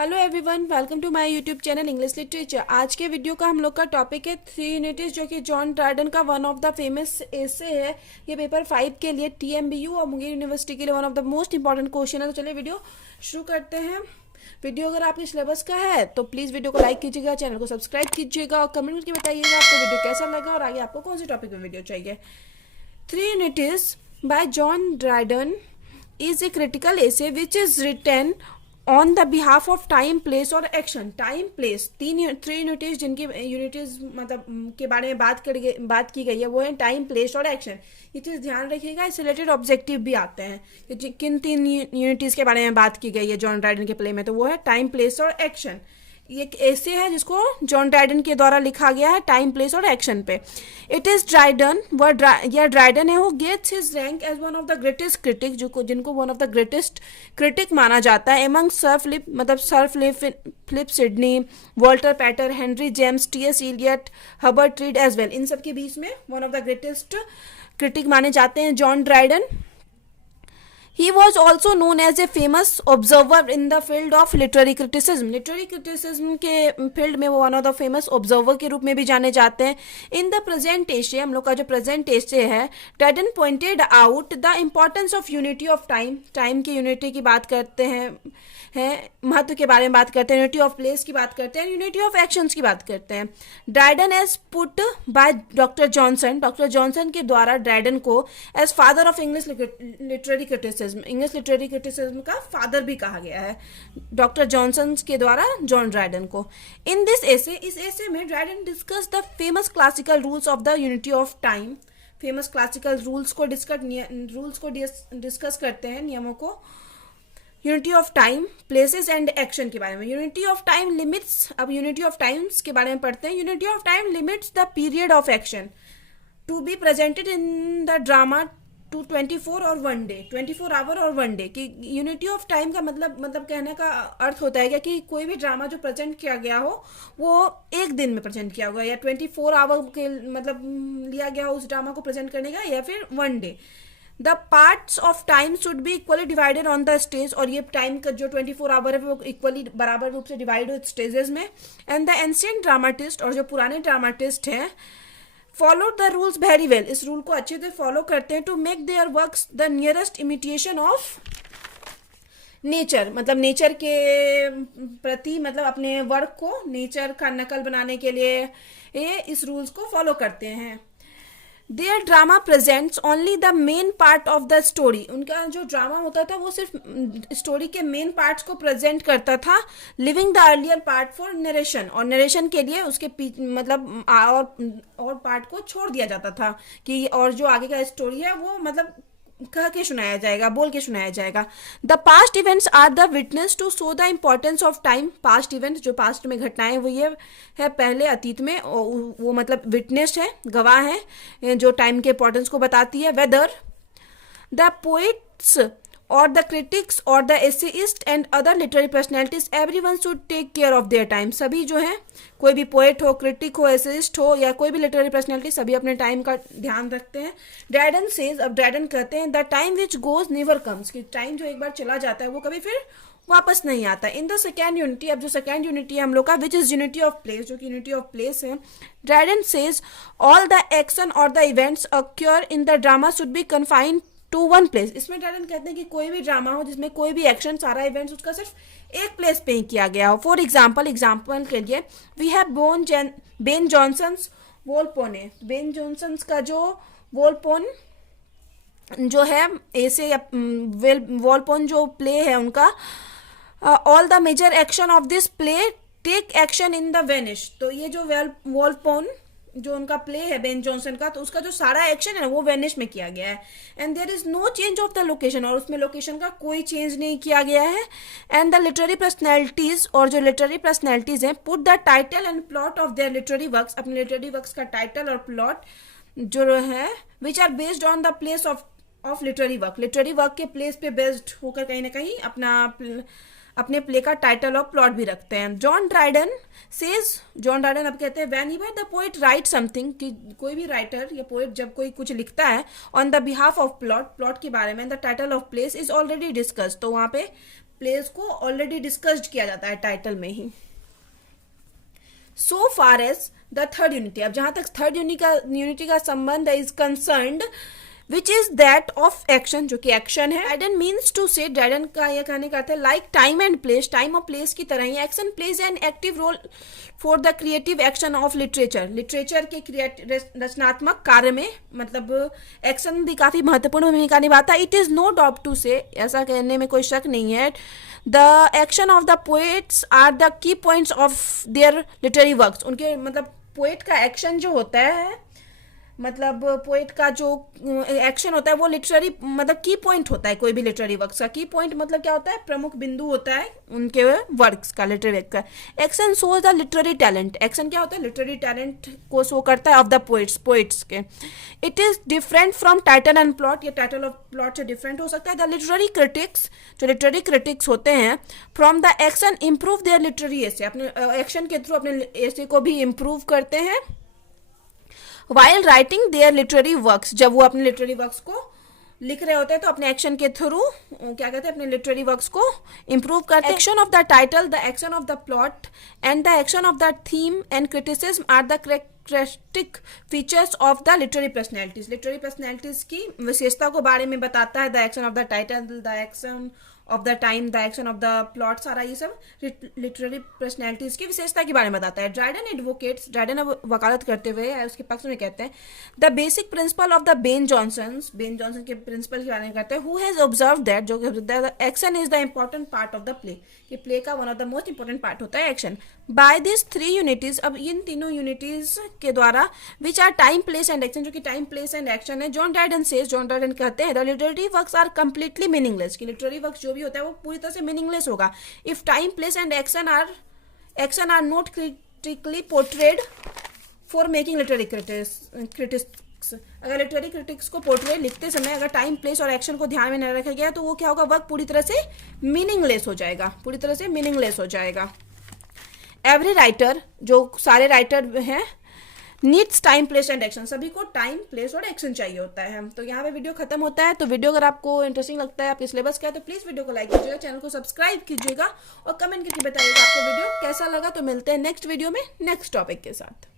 Hello everyone, welcome to my YouTube channel English literature. आज के video का हम लोग का टॉपिक है 3 यूनिटीज, जो कि जॉन ड्राइडन का वन ऑफ द फेमस एसे है। ये पेपर 5 के लिए TMBU और मुंगेर यूनिवर्सिटी के लिए one of the most important question है। तो चलिए वीडियो शुरू करते हैं। वीडियो अगर आपके सिलेबस का है तो प्लीज़ वीडियो को लाइक कीजिएगा, चैनल को सब्सक्राइब कीजिएगा और कमेंट करके बताइएगा आपको वीडियो कैसा लगा और आगे आपको कौन से टॉपिक में वीडियो चाहिए। 3 unities bye John Dryden is a critical essay which is written on the behalf of time, place और action। Time place three unities जिनकी यूनिटीज मतलब के बारे में बात की गई है वो है टाइम, प्लेस और एक्शन। ये चीज़ ध्यान रखिएगा। इससे रिलेटेड ऑब्जेक्टिव भी आते हैं कि किन 3 यूनिटीज के बारे में बात की गई है जॉन ड्राइडन के प्ले में, तो वो है टाइम, प्लेस और एक्शन। ये एक ऐसे है जिसको जॉन ड्राइडन के द्वारा लिखा गया है टाइम, प्लेस और एक्शन पे। इट इज ड्राइडन, या ड्राइडन है वो gets his rank as one of the greatest critic, जिनको one of the greatest critic माना जाता है among Sir Philip Sidney, Walter Pater, Henry James, T.S. Eliot, Herbert Read as well. इन सब के बीच में one of the greatest critic माने जाते हैं John Dryden. He was also known as a famous observer in the field of literary criticism। Literary criticism के field में वो one of the famous observer के रूप में भी जाने जाते हैं। इन द प्रेजेंट एशे, हम लोग का जो प्रेजेंट एशे है, Dryden pointed out the importance of unity of time. Time की यूनिटी की बात करते हैं महत्व के बारे में बात करते हैं, यूनिटी ऑफ प्लेस की बात करते हैं, यूनिटी ऑफ एक्शंस की बात करते हैं। Dryden as put by doctor Johnson के द्वारा ड्राइडन को as father of English literary criticism, English literary criticism का फादर भी कहा गया है डॉक्टर जॉनसन के द्वारा जॉन ड्राइडन को। इन दिस एसे, इस एसे में Dryden discuss the famous classical rules of the unity of time. Famous classical rules को डिस्कस करते हैं, नियमों को, unity of time, places and action के बारे में। यूनिटी ऑफ टाइम लिमिट्स, अब यूनिटी ऑफ टाइम्स के बारे में पढ़ते हैं। Unity of time limits the period of action to be presented in the drama to 24 और 1 डे, 24 आवर और 1 डे। कि यूनिटी ऑफ टाइम का मतलब कहने का अर्थ होता है कि कोई भी ड्रामा जो प्रेजेंट किया गया हो वो एक दिन में प्रेजेंट किया होगा, या 24 आवर के मतलब लिया गया हो उस ड्रामा को प्रेजेंट करने का, या फिर 1 day. The parts of time should be equally divided on the stage, और ये टाइम का जो 24 आवर है वो इक्वली बराबर रूप से डिवाइड हो स्टेजेस में। एंड द एंशिएंट ड्रामाटिस्ट, और जो पुराने ड्रामाटिस्ट हैं, follow the rules very well, इस रूल को अच्छे से फॉलो करते हैं, to make their works the nearest imitation of nature. मतलब नेचर के प्रति, मतलब अपने वर्क को नेचर का नकल बनाने के लिए ये इस रूल्स को फॉलो करते हैं। Their drama presents only the main part of the story. उनका जो ड्रामा होता था वो सिर्फ स्टोरी के मेन पार्ट्स को प्रेजेंट करता था, living the earlier part for narration, और नरेशन के लिए उसके मतलब और पार्ट को छोड़ दिया जाता था कि और जो आगे का स्टोरी है वो मतलब कह के सुनाया जाएगा, बोल के सुनाया जाएगा। The past events are the witness to show the importance of time. Past events, जो पास्ट में घटनाएं वो ये है पहले अतीत में, वो मतलब विटनेस है, गवाह है, जो टाइम के इम्पोर्टेंस को बताती है। Whether the poets or the critics or the essayist and other literary personalities, everyone should take care of their time। सभी जो है, कोई भी पोएट हो, क्रिटिक हो, एसेइस्ट हो, या कोई भी लिटरेरी पर्सनैलिटी, सभी अपने टाइम का ध्यान रखते हैं। ड्राइडन सेज, अब ड्राइडन कहते हैं, the time which goes never comes, कि टाइम जो एक बार चला जाता है वो कभी फिर वापस नहीं आता। इन द सेकेंड यूनिटी, अब जो सेकेंड यूनिटी है हम लोग का, which is unity of place, जो कि यूनिटी ऑफ प्लेस है, Dryden says all the action और the events occur in the drama should be confined to 1 place. इसमें ड्राइडन कहते हैं कि कोई भी ड्रामा हो जिसमें कोई भी एक्शन, सारा इवेंट्स उसका सिर्फ एक प्लेस पे ही किया गया हो। फॉर एग्जाम्पल के लिए, we have Ben Jonson's Volpone. Ben Jonson's का जो वोलपोन जो है ऐसे वोलपोन जो प्ले है उनका, all the major action of this play take action in the Venice. तो ये जो वोलपोन जो उनका प्ले है बेन जॉनसन का, तो उसका जो सारा एक्शन है वो वेनिश में किया गया है। And there is no change of the location, और उसमें लोकेशन का कोई चेंज नहीं किया गया है। एंड द लिटरेरी पर्सनैलिटीज, और जो लिटरेरी पर्सनैलिटीज हैं, put the title and plot of their literary works, अपने लिटरेरी वर्क्स का टाइटल और प्लॉट जो है, which are based on the place of literary work के प्लेस पे बेस्ड होकर कहीं ना कहीं अपने प्ले का टाइटल और प्लॉट भी रखते हैं। जॉन ड्राइडन अब कहते हैं, when ever the poet right something, कि कोई भी राइटर या पोएट जब कोई कुछ लिखता है on the behalf of plot के बारे में, the title of place is already discuss, तो वहाँ पे प्लेस को ऑलरेडी डिस्कस्ड किया जाता है टाइटल में ही. So far as the third unity, अब जहां तक थर्ड यूनिटी का संबंध है is concerned, which is that of action, जो कि एक्शन है. Dryden means to say, Dryden का यह कहने का अर्थ है like time and place, time और प्लेस की तरह ही action plays an active role for the creative action of literature, literature के रचनात्मक कार्य में मतलब एक्शन भी काफी महत्वपूर्ण भूमिका निभाता है. It is no doubt to say, ऐसा कहने में कोई शक नहीं है, the action of the poets are the key points of their literary works, उनके मतलब पोएट का एक्शन जो होता है, मतलब पोएट का जो एक्शन होता है वो लिटरेरी मतलब की पॉइंट होता है कोई भी लिटरेरी वर्क्स का. की पॉइंट मतलब क्या होता है, प्रमुख बिंदु होता है उनके वर्क्स का, लिटरेरी वर्क का. Action shows the literary talent, action क्या होता है, लिटरेरी टैलेंट को शो करता है ऑफ द पोएट्स के. It is different from title and plot, ये टाइटल ऑफ प्लॉट से डिफरेंट हो सकता है. द लिटरेरी क्रिटिक्स, जो लिटरेरी क्रिटिक्स होते हैं, from the action improve their literary essay, अपने एक्शन के थ्रू अपने एसे को भी इम्प्रूव करते हैं. While writing their literary works, जब वो अपने लिटरेरी वर्क्स को लिख रहे होते हैं तो अपने एक्शन के थ्रू क्या कहते हैं, अपने लिटरेरी वर्क्स को इम्प्रूव करते हैं. Action of the title, the action of the plot and the action of the theme and criticism are the characteristic features of the literary personalities, literary personalities की विशेषता को बारे में बताता है. The action of the title, the action of the time, the action of the plot, सारा ये सब लिटरेरी पर्सनैलिटीज की विशेषता के बारे में बताता है. ड्राइडन एडवोकेट्स, ड्राइडन वकालत करते हुए उसके पक्ष में कहते हैं the basic principle of the Ben Jonson के प्रिंसिपल के बारे में कहते हैं, हु हैज ऑब्जर्व दैट, जो action is the important part of the play, कि प्ले का one of the most important part होता है action. By this three unities, अब इन तीनों यूनिटीज के द्वारा, which are time place and action, जो कि टाइम प्लेस एंड एक्शन है, जॉन ड्राइडन कहते हैं the literary works are completely meaningless, कि लिटरेरी वर्क्स जो भी होता है वो पूरी तरह से मीनिंगलेस होगा. If time place and action are not critically portrayed for making literary critics, अगर लिटरेरी क्रिटिक्स को पोर्ट्रे लिखते समय अगर टाइम प्लेस और एक्शन को ध्यान में न रखा गया तो वो क्या होगा, वर्क पूरी तरह से मीनिंगलेस हो जाएगा, पूरी तरह से मीनिंगलेस हो जाएगा. एवरी राइटर, जो सारे राइटर हैं, needs time place and action, सभी को टाइम प्लेस और एक्शन चाहिए होता है. तो यहाँ पे वीडियो खत्म होता है. तो वीडियो अगर आपको इंटरेस्टिंग लगता है, आपके सिलेबस का है, तो प्लीज वीडियो को लाइक कीजिएगा, चैनल को सब्सक्राइब कीजिएगा और कमेंट करके बताइएगा आपको वीडियो कैसा लगा. तो मिलते हैं नेक्स्ट वीडियो में नेक्स्ट टॉपिक के साथ.